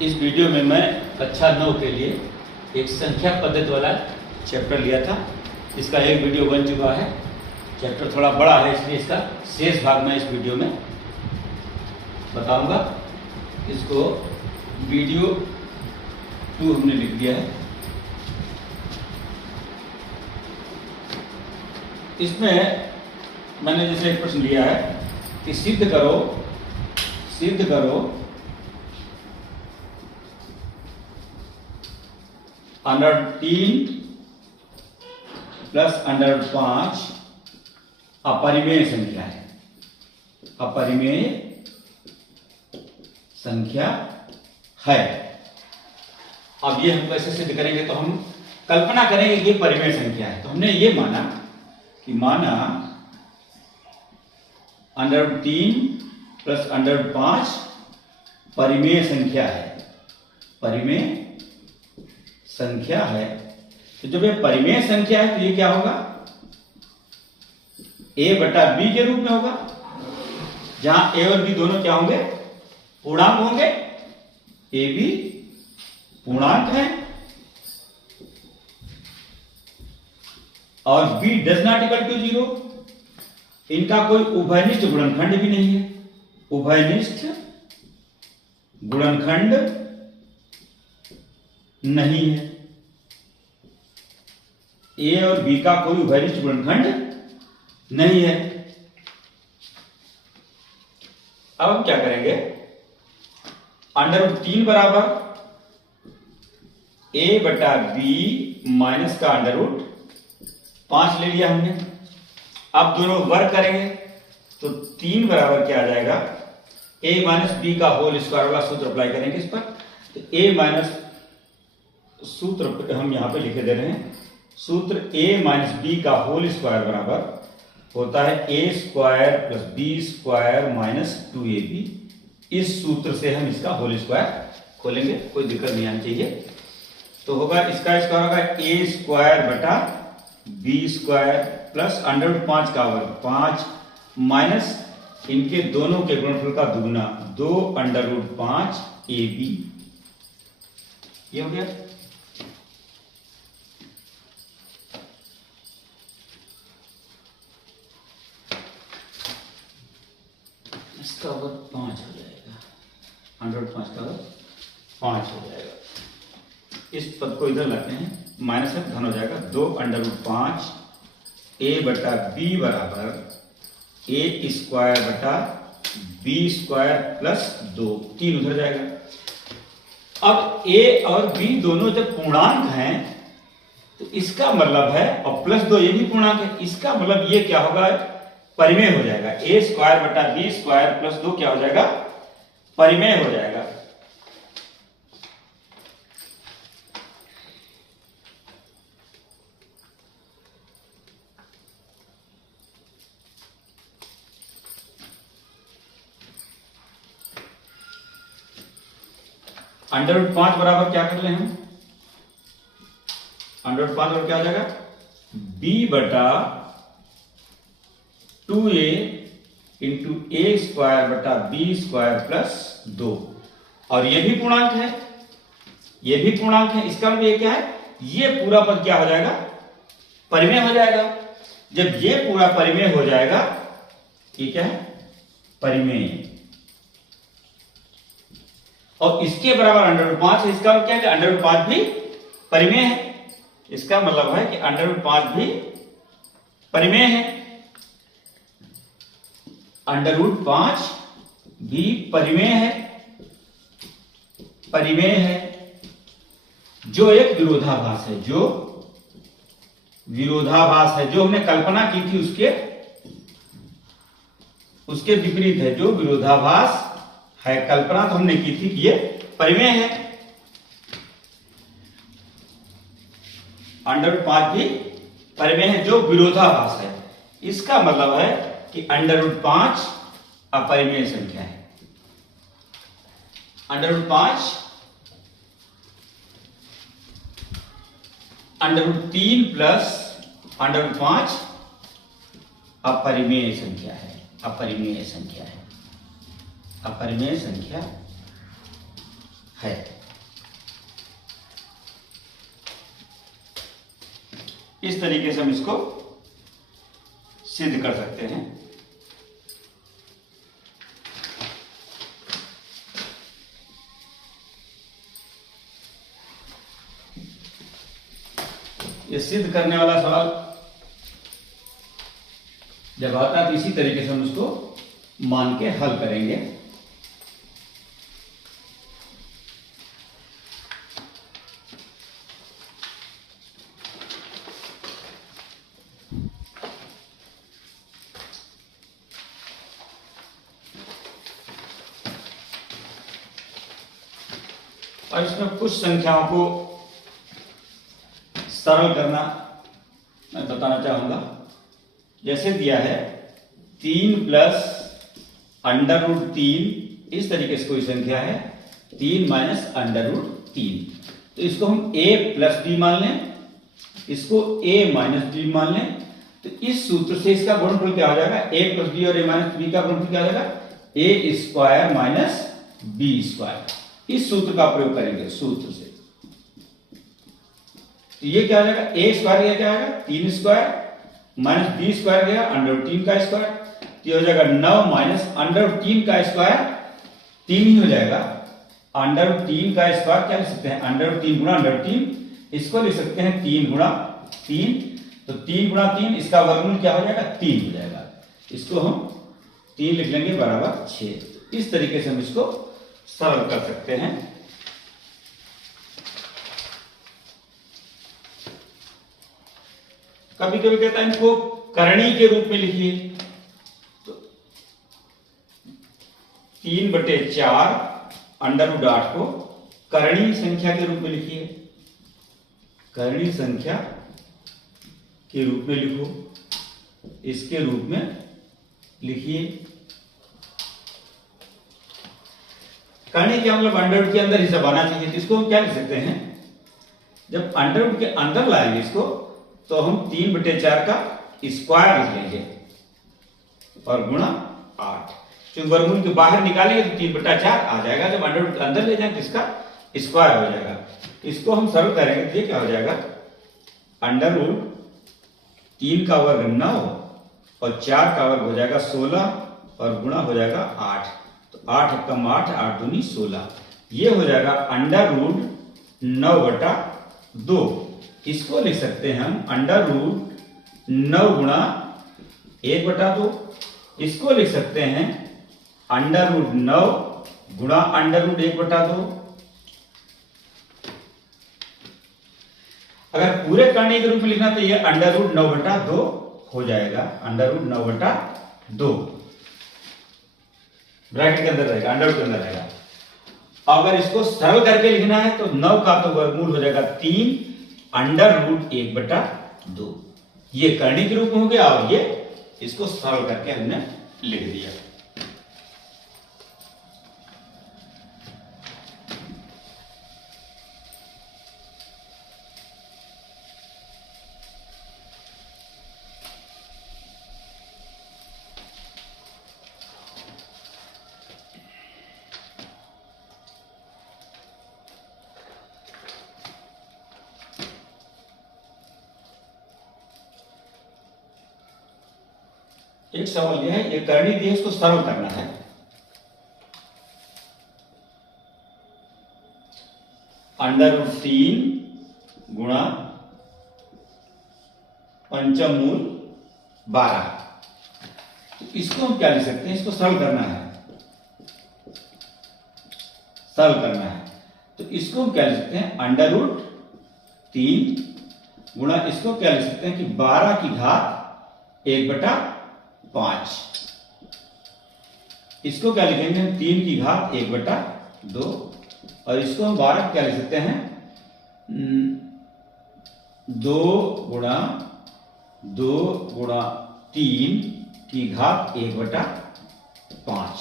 इस वीडियो में मैं कक्षा 9 के लिए एक संख्या पद्धति वाला चैप्टर लिया था। इसका एक वीडियो बन चुका है। चैप्टर थोड़ा बड़ा है, इसलिए इसका शेष भाग मैं इस वीडियो में बताऊंगा। इसको वीडियो 2 हमने लिख दिया है। इसमें मैंने जैसे एक प्रश्न लिया है कि सिद्ध करो √3 + √5 अपरिमेय संख्या है। अपरिमेय संख्या है। अब ये हम कैसे सिद्ध करेंगे? तो हम कल्पना करेंगे कि ये परिमेय संख्या है। तो हमने ये माना √3 + √5 परिमेय संख्या है। परिमेय संख्या है। तो जब ये परिमेय संख्या है तो ये क्या होगा? a/b के रूप में होगा, जहां a और b दोनों क्या होंगे? पूर्णांक होंगे। a b पूर्णांक है और b ≠ 0। इनका कोई उभयनिष्ठ गुणनखंड भी नहीं है। उभयनिष्ठ गुणनखंड नहीं है। a और b का कोई उभयनिष्ठ गुणनखंड नहीं है। अब हम क्या करेंगे? √3 बराबर a/b माइनस का √5 ले लिया हमने। अब दोनों वर्ग करेंगे तो 3 बराबर क्या आ जाएगा? a - b का होल स्क्वायर वाला सूत्र अप्लाई करेंगे इस पर। तो a- सूत्र हम यहां पे लिखे दे रहे हैं। सूत्र a - b का होल स्क्वायर बराबर होता है a² + b² - 2ab। इस सूत्र से हम इसका होल स्क्वायर खोलेंगे, कोई दिक्कत नहीं आनी चाहिए। तो होगा इसका स्क्वायर होगा a² + b² प्लस √5 का वर्ग 5 माइनस इनके दोनों के गुणनफल का दुगुना 2 √5 ab। ये हो गया। इसका वर्ग 5 हो जाएगा। 105 का वर्ग 5 हो जाएगा। इस पद को इधर लाते हैं, माइनस में धन हो जाएगा। 2 √5 a/b बराबर a² + b² + 2। 3 उधर जाएगा। अब a और b दोनों जब पूर्णांक हैं तो इसका मतलब है, और +2 ये भी पूर्णांक है, इसका मतलब ये क्या होगा? परिमेय हो जाएगा। a² + b² + 2 क्या हो जाएगा? परिमेय हो जाएगा। √5 बराबर क्या कर ले हम? √5 बराबर क्या हो जाएगा? b/2a × a² b² + 2। और ये भी पूर्णांक है, ये भी पूर्णांक है। इसका मतलब ये क्या है? ये पूरा पद क्या हो जाएगा? परिमेय हो जाएगा। जब ये पूरा परिमेय हो जाएगा, ये क्या है? परिमेय। और इसके बराबर √5 है। इसका मतलब क्या है कि √5 भी परिमेय है। इसका मतलब है कि √5 भी परिमेय है। √5 भी परिमेय है। परिमेय है जो एक विरोधाभास है। जो विरोधाभास है, जो हमने कल्पना की थी उसके विपरीत है। जो विरोधाभास है, कल्पना तो हमने की थी कि ये परिमेय है। √5 भी परिमेय है जो विरोधाभास है। इसका मतलब है कि √5 अपरिमेय संख्या है। √5 √3 + √5 अपरिमेय संख्या है। अपरिमेय संख्या है। अपरिमेय संख्या है। इस तरीके से हम इसको सिद्ध कर सकते हैं। ये सिद्ध करने वाला सवाल जब आता है तो इसी तरीके से हम उसको मान के हल करेंगे। और इसमें कुछ संख्याओं को सरल करना मैं बताना चाहूंगा। जैसे दिया है 3 प्लस अंडर रूट 3, इस तरीके से कोई संख्या है 3 माइनस अंडर रूट 3, तो इसको हम a प्लस b मान लें, इसको a माइनस b मान लें। तो इस सूत्र से इसका गुणनफल क्या हो जाएगा, a प्लस b और a माइनस b का गुणनफल क्या हो जाएगा, a square minus b square. इस सूत्र का प्रयोग करेंगे सूत्र से, तो ये क्या हो जाएगा, a स्क्वायर ये क्या आएगा 3 स्क्वायर माइनस b स्क्वायर गया अंडर रूट 3 का स्क्वायर, तो ये हो जाएगा 9 माइनस अंडर रूट 3 का स्क्वायर 3 ही हो जाएगा। अंडर रूट 3 का स्क्वायर क्या लिख सकते हैं, अंडर रूट 3 गुणा अंडर रूट 3, इसको लिख सकते हैं 3 गुणा 3, तो 3 गुणा 3 इसका वर्गमूल क्या हो जाएगा 3 हो जाएगा। इसको हम 3 लिख लेंगे बराबर 6। इस तरीके से हम इसको सरल कर सकते हैं। कभी कभी कहता है इनको करणी के रूप में लिखिए, तो 3/4 अंडर रूट 8 को करणी संख्या के रूप में लिखिए, करणी संख्या के रूप में लिखो, इसके रूप में लिखिए। करणी क्या मतलब अंडर रूट के अंदर हिस्सा आना चाहिए, तो इसको हम क्या लिख सकते हैं, जब अंडर रूट के अंदर लाएंगे इसको तो हम 3/4 का स्क्वायर लिख लेंगे और गुणा 8, क्योंकि वर्गमूल के बाहर निकालेंगे तो 3/4 आ जाएगा। जब अंडर रूट के अंदर ले जाएंगे तो इसका स्क्वायर हो जाएगा। इसको हम सरल करेंगे तो ये क्या हो जाएगा, अंडर रूट 3 का वर्ग 9 और 4 का वर्ग हो जाएगा 16 और गुणा हो जाएगा 8, तो 8 कम 8, 8 दूनी 16, ये हो जाएगा अंडर रूट 9/2। इसको लिख सकते हैं हम अंडर रूट 9 गुणा 1/2, इसको लिख सकते हैं अंडर रूट 9 गुणा अंडर रूट 1/2। अगर पूरे करने के रूप में लिखना तो ये अंडर रूट 9/2 हो जाएगा, अंडर रूट 9/2 ब्रैकेट के अंदर रहेगा, अंडर रूट के अंदर रहेगा। अगर इसको सरल करके लिखना है तो 9 का तो वर्गमूल हो जाएगा 3 अंडर रूट 1/2, ये करने के रूप में हो गया और ये इसको सरल करके हमने लिख दिया। एक सवाल यह है, ये करनी दी है, इसको सरल करना है। अंडर रूट 3 गुणा पंचम मूल 12, तो इसको हम क्या लिख सकते हैं, इसको सरल करना है, सरल करना है, तो इसको हम क्या लिख सकते हैं, अंडर रूट 3 गुणा इसको क्या लिख सकते हैं कि 12 की घात 1/5, इसको क्या लिखेंगे हम 3 की घात 1/2, और इसको हम 12 क्या लिख सकते हैं 2 गुणा 3 की घात 1/5,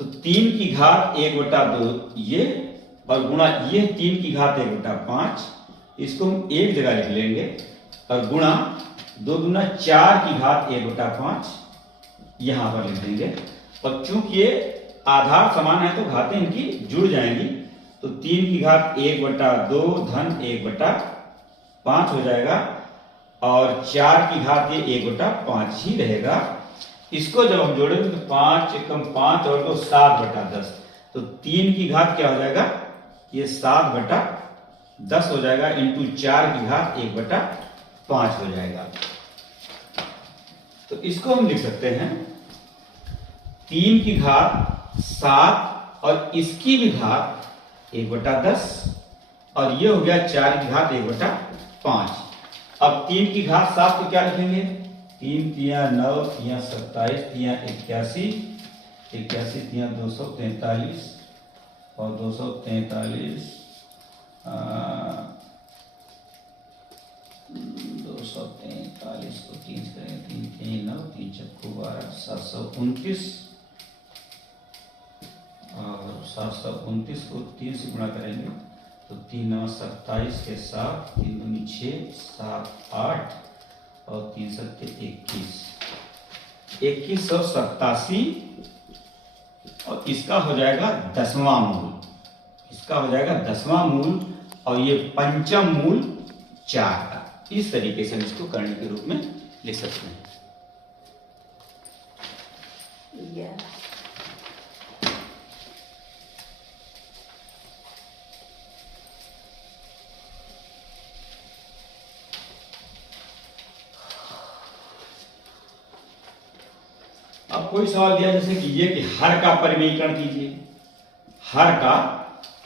तो 3 की घात 1/2 ये और गुणा ये 3 की घात 1/5, इसको हम एक जगह लिख लेंगे और गुणा 2 गुना 4 की घात 1/5 यहां पर लिख देंगे। और चूंकि ये आधार समान है तो घातें इनकी जुड़ जाएंगी, तो 3 की घात 1/2 धन 1/5 हो जाएगा और 4 की घात ये 1/5 ही रहेगा। इसको जब हम जोड़ेंगे तो 5 एकम 5 और 2 7/10, तो 3 की घात क्या हो जाएगा, ये 7/10 हो जाएगा इंटू 4 की घात 1/5 हो जाएगा। तो इसको हम लिख सकते हैं 3 की घात 7 और इसकी भी घात 1/10 और ये हो गया 4 की घात 1/5। अब 3 की घात 7 को क्या लिखेंगे, 3 तिया 9 तिया 27 तिया 81 81 तिया 243 और 243 243 को 3 से करेंगे 3 3 9 3 चक्कू 12 729 और 729 को 3 से गुणा करेंगे तो 3 9 27 के साथ 3 दूनी 6 7 8 और 3 7 21 2187 और इसका हो जाएगा 10वां मूल, इसका हो जाएगा 10वां मूल और ये पंचम मूल 4 का। इस तरीके से हम इसको करने के रूप में लिख सकते हैं। अब कोई सवाल दिया जैसे कि ये कि हर का परिमेयीकरण कीजिए, हर का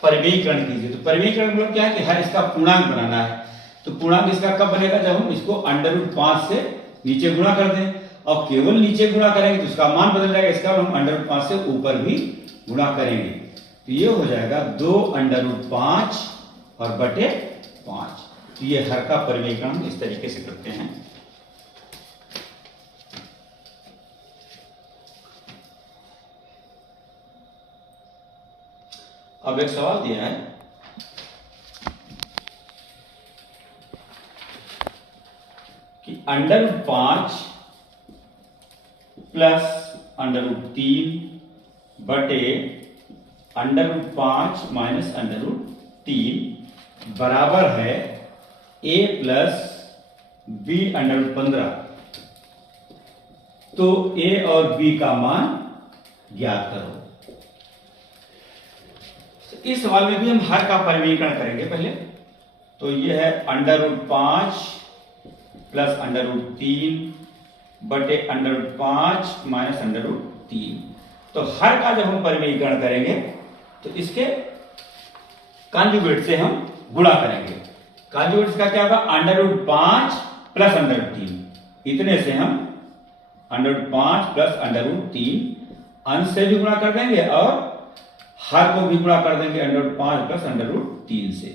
परिमेयीकरण कीजिए, तो परिमेयीकरण मतलब क्या है कि हर इसका पूर्णांक बनाना है। तो पूर्णांक इसका कब बनेगा, जब हम इसको √5 से नीचे गुणा कर दें, और केवल नीचे गुणा करेंगे तो इसका मान बदल जाएगा, इसका हम √5 से ऊपर भी गुणा करेंगे तो ये हो जाएगा 2√5 और बटे 5। तो ये हर का परिमेयीकरण इस तरीके से करते हैं। अब एक सवाल दिया है कि √5 प्लस √3 बटे √5 माइनस √3 बराबर है a प्लस b √15। तो a और b का मान ज्ञात करो। इस सवाल में भी हम हर का परिमेयीकरण करेंगे पहले। तो ये है √5 प्लस √3 बटे √5 माइनस √3। तो हर का जब हम परिमेयीकरण करेंगे तो इसके कॉन्जुगेट से हम गुणा करेंगे। कॉन्जुगेट का क्या होगा, √5 प्लस √3, इतने से हम √5 प्लस √3 अंश से भी गुणा कर देंगे और हर को भी गुणा कर देंगे √5 प्लस √3 से।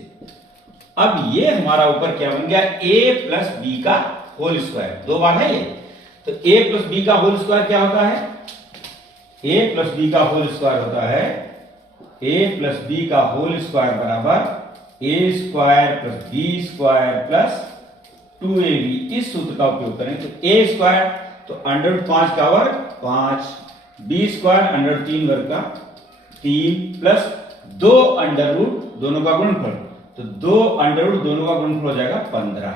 अब ये हमारा ऊपर क्या बन गया, a प्लस बी का होल स्क्वायर, 2 बार है ये। तो a प्लस बी का होल स्क्वायर क्या होता है, a प्लस बी का होल स्क्वायर होता है a प्लस बी का होल स्क्वायर बराबर a square plus b square plus 2ab। इस सूत्र का उपयोग करें तो a स्क्वायर तो √5 का वर्ग 5, b स्क्वायर √3 वर्ग का 3 प्लस 2 √ दोनों का गुणनफल, तो 2 √ दोनों का गुणनफल हो जाएगा 15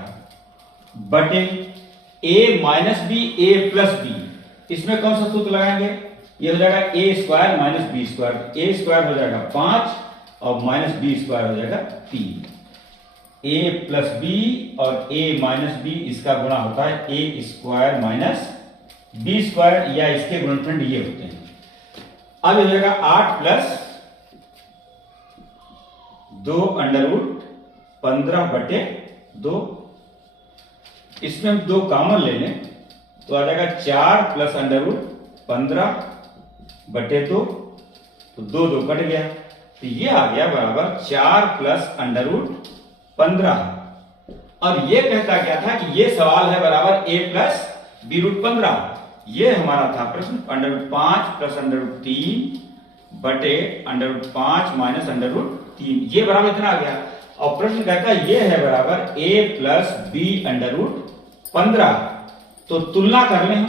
बटे a minus B a plus B. इसमें कौन सा सूत्र लगाएंगे, ये हो जाएगा a square minus B square. a square हो जाएगा 5 और माइनस बी स्क्वायर हो जाएगा 3। a प्लस बी और a माइनस बी इसका गुणा होता है a square minus B square, या इसके गुणनफल ये होते हैं। अब हो जाएगा 8 प्लस 2 √ 15 बटे 2। इसमें हम 2 कॉमन ले लें तो आ जाएगा 4 प्लस √ 15 बटे 2, तो 2 2 कट गया, तो ये आ गया बराबर 4 प्लस √ 15। और ये कहता क्या था कि ये सवाल है बराबर a प्लस b√15। ये हमारा था प्रश्न, √5 प्लस √3 बटे √5 माइनस √3, ये बराबर इतना आ गया। और प्रश्न कहता है ये है बराबर a प्लस b √15। तो तुलना कर लें हम,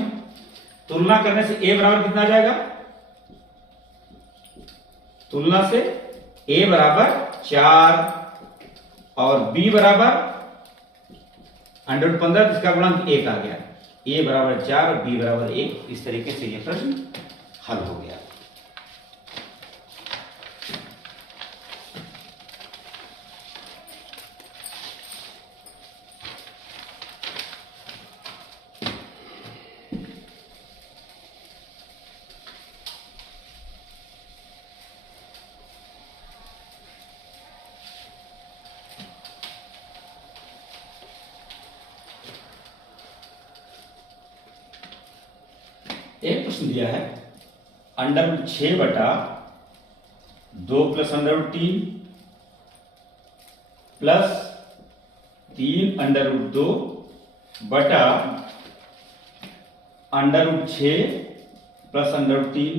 तुलना करने से a बराबर कितना आ जाएगा, तुलना से a बराबर 4 और b बराबर √15, इसका गुणांक 1 आ गया। a बराबर 4 और b बराबर 1। इस तरीके से ये प्रश्न हल हो गया। एक प्रश्न दिया है √6/2 प्लस √3 प्लस 3 √2 बटा √6 प्लस √3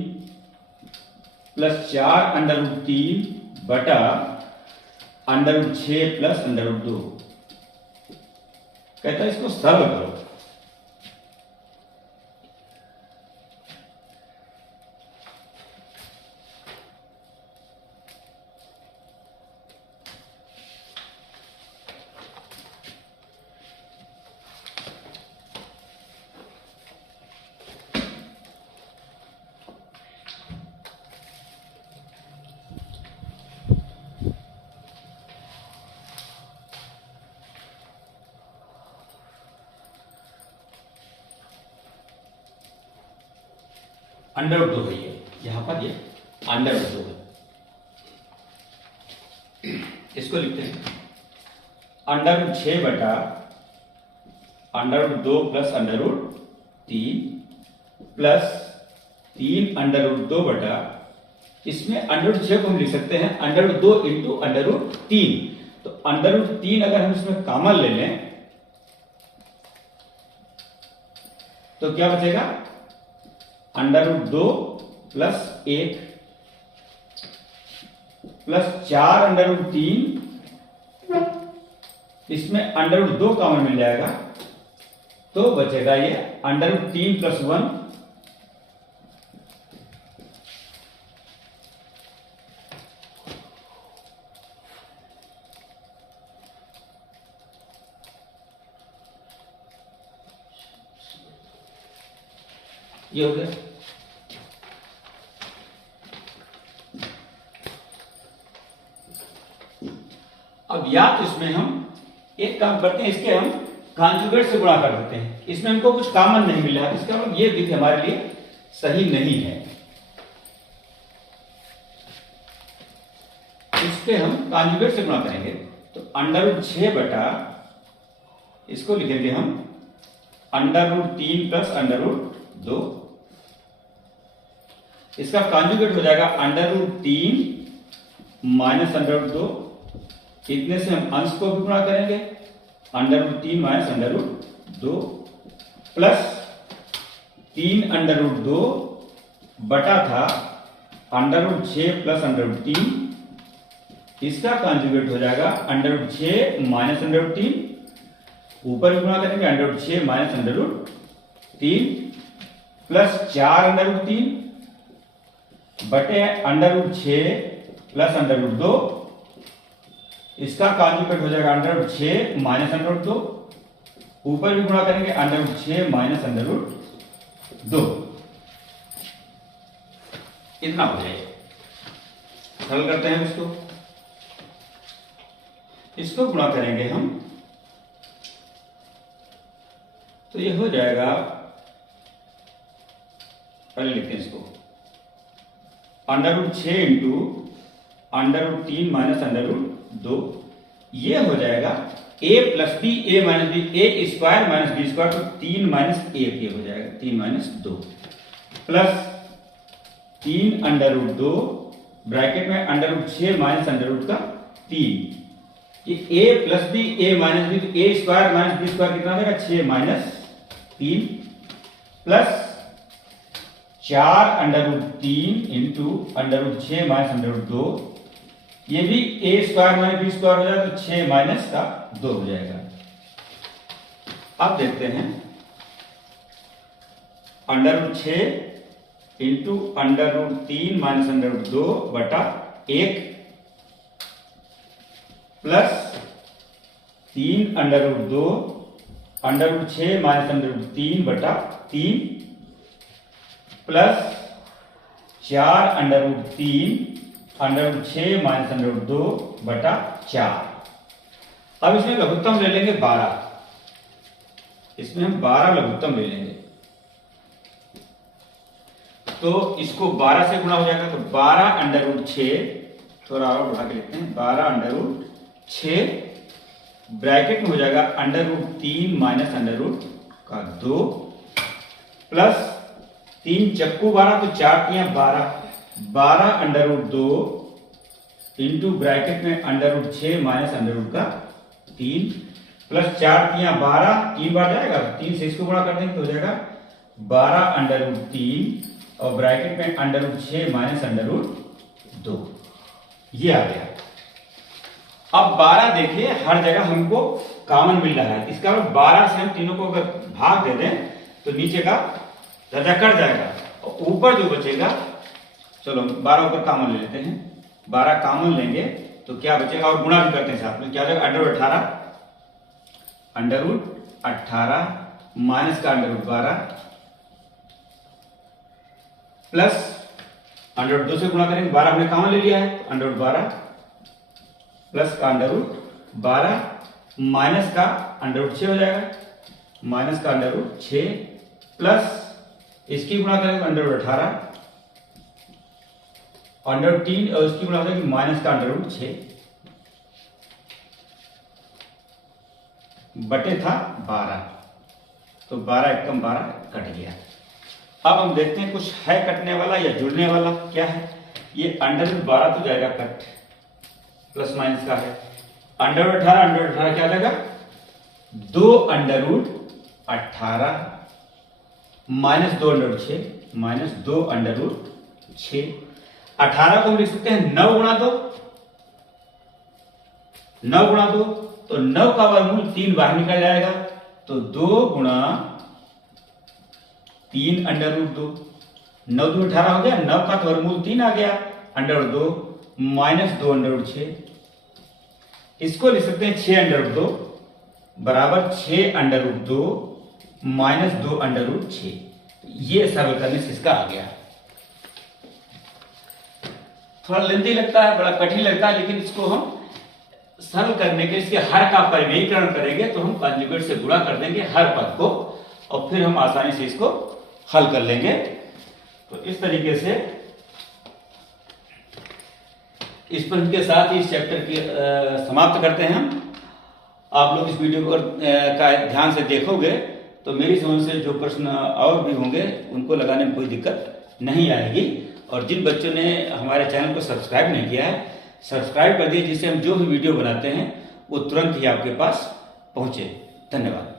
प्लस 4 √3 बटा √6 प्लस √2। कहता है इसको सरल करो। √2 है ये, यहां पर ये √2 है। इसको लिखते हैं √6 बटा √2 प्लस √3 प्लस 3 √2 बटा, इसमें √6 को हम लिख सकते हैं √2 इंटू √3। तो √3 अगर हम इसमें कॉमन ले लें तो क्या बचेगा? √2 प्लस 1 प्लस 4 √3, इसमें √2 कॉमन मिल जाएगा तो बचेगा ये √3 प्लस 1। ये हो गया। अब या तो इसमें हम एक काम करते हैं, इसके हम कॉन्जुगेट से गुणा कर देते हैं। इसमें हमको कुछ कॉमन नहीं मिला, इसका मतलब ये विधि हमारे लिए सही नहीं है। इसके हम कॉन्जुगेट से गुणा करेंगे तो √6 बटा, इसको लिखेंगे हम √3 प्लस √2। इसका कॉन्जुगेट हो जाएगा √3 माइनस √2। इतने से हम अंश को भी गुणा करेंगे √3 माइनस √2 प्लस 3 √2 बटा था √6 प्लस √3। इसका कॉन्जुगेट हो जाएगा √6 माइनस √3, ऊपर भी गुणा करेंगे √6 माइनस √3 प्लस 4 √3 बटे √6 प्लस √2। इसका कॉन्जुगेट हो जाएगा √6 माइनस √2, ऊपर भी गुणा करेंगे √6 माइनस √2। इतना हो जाएगा। हल करते हैं इसको गुणा करेंगे हम तो ये हो जाएगा, पहले लिखते हैं इसको √6 इंटू √3 माइनस √2। ये हो जाएगा a plus B, a minus B, a square minus B square, तो 3 माइनस 1 ये हो जाएगा 3 माइनस 2 प्लस 3 √2 ब्रैकेट में √6 माइनस √3। ये a plus B, a minus B, तो a square minus B square कितना हो जाएगा 6 माइनस 3 प्लस 4 √3 इंटू √6 माइनस √2। ये भी a square minus B square हो जाएगा तो 6 माइनस का 2 हो जाएगा। अब देखते हैं √6 इंटू √3 माइनस √2 बटा 1 प्लस 3 √2 √6 माइनस √3 बटा 3 प्लस 4 √3 √6 माइनस √2 बटा 4। अब इसमें लघुत्तम ले लेंगे 12, इसमें हम 12 लघुत्तम ले लेंगे, तो इसको 12 से गुणा हो जाएगा, तो 12 √6, थोड़ा और बढ़ा के लिखते हैं, 12 √6 ब्रैकेट में हो जाएगा √3 माइनस √2 प्लस 3 चक्कू 12, तो 4 3 12, 12 √2 इंटू ब्रैकेट में √6 माइनस √3 प्लस 4 3 12, 3 बार जाएगा, 3 से इसको गुणा कर देंगे तो हो जाएगा 12 √3 और ब्रैकेट में √6 माइनस √2, ये आ गया। अब 12 देखिए हर जगह हमको कॉमन मिल रहा है, इसका 12 से हम तीनों को अगर भाग दे दें तो नीचे का दर्जा कट जाएगा और ऊपर जो बचेगा, चलो 12 ऊपर कॉमन ले लेते हैं, 12 कॉमन लेंगे तो क्या बचेगा, और गुणा भी करते हैं साथ में, क्या हो जाएगा √18 माइनस का √12 प्लस √2 से गुणा करेंगे, 12 हमने कॉमन ले लिया है तो √12 प्लस का √12 माइनस का √6 हो जाएगा, माइनस का √6 प्लस इसकी गुणा करेंगे √18 √3 और इसकी गुणा करेंगे माइनस का √6 बटे था 12, तो 12 एकम 12 कट गया। अब हम देखते हैं कुछ है कटने वाला या जुड़ने वाला, क्या है ये √12 तो जाएगा कट, प्लस माइनस का है, √18 क्या जाएगा 2 √18 माइनस 2 √6 माइनस 2 √6, 18 को हम लिख सकते हैं 9 गुणा 2, 9 गुणा 2, तो 9 का वर्गमूल 3 बाहर निकल जाएगा, तो 2 गुणा 3 √2, 9 2 18 हो गया, 9 का वर्गमूल 3 आ गया, √2 माइनस 2 √6, इसको लिख सकते हैं 6 √2 बराबर 6 √2 माइनस 2 √6, ये सरल करने से इसका आ गया। थोड़ा लेंथी लगता है, बड़ा कठिन लगता है, लेकिन इसको हम सरल करने के इसके हर का परिमेयीकरण करेंगे तो हम कंजुगेट से गुणा कर देंगे हर पद को और फिर हम आसानी से इसको हल कर लेंगे। तो इस तरीके से इस प्रश्न के साथ ही इस चैप्टर की समाप्त करते हैं हम। आप लोग इस वीडियो को का ध्यान से देखोगे तो मेरी समझ से जो प्रश्न और भी होंगे उनको लगाने में कोई दिक्कत नहीं आएगी। और जिन बच्चों ने हमारे चैनल को सब्सक्राइब नहीं किया है, सब्सक्राइब कर दिए, जिससे हम जो भी वीडियो बनाते हैं वो तुरंत ही आपके पास पहुंचे। धन्यवाद।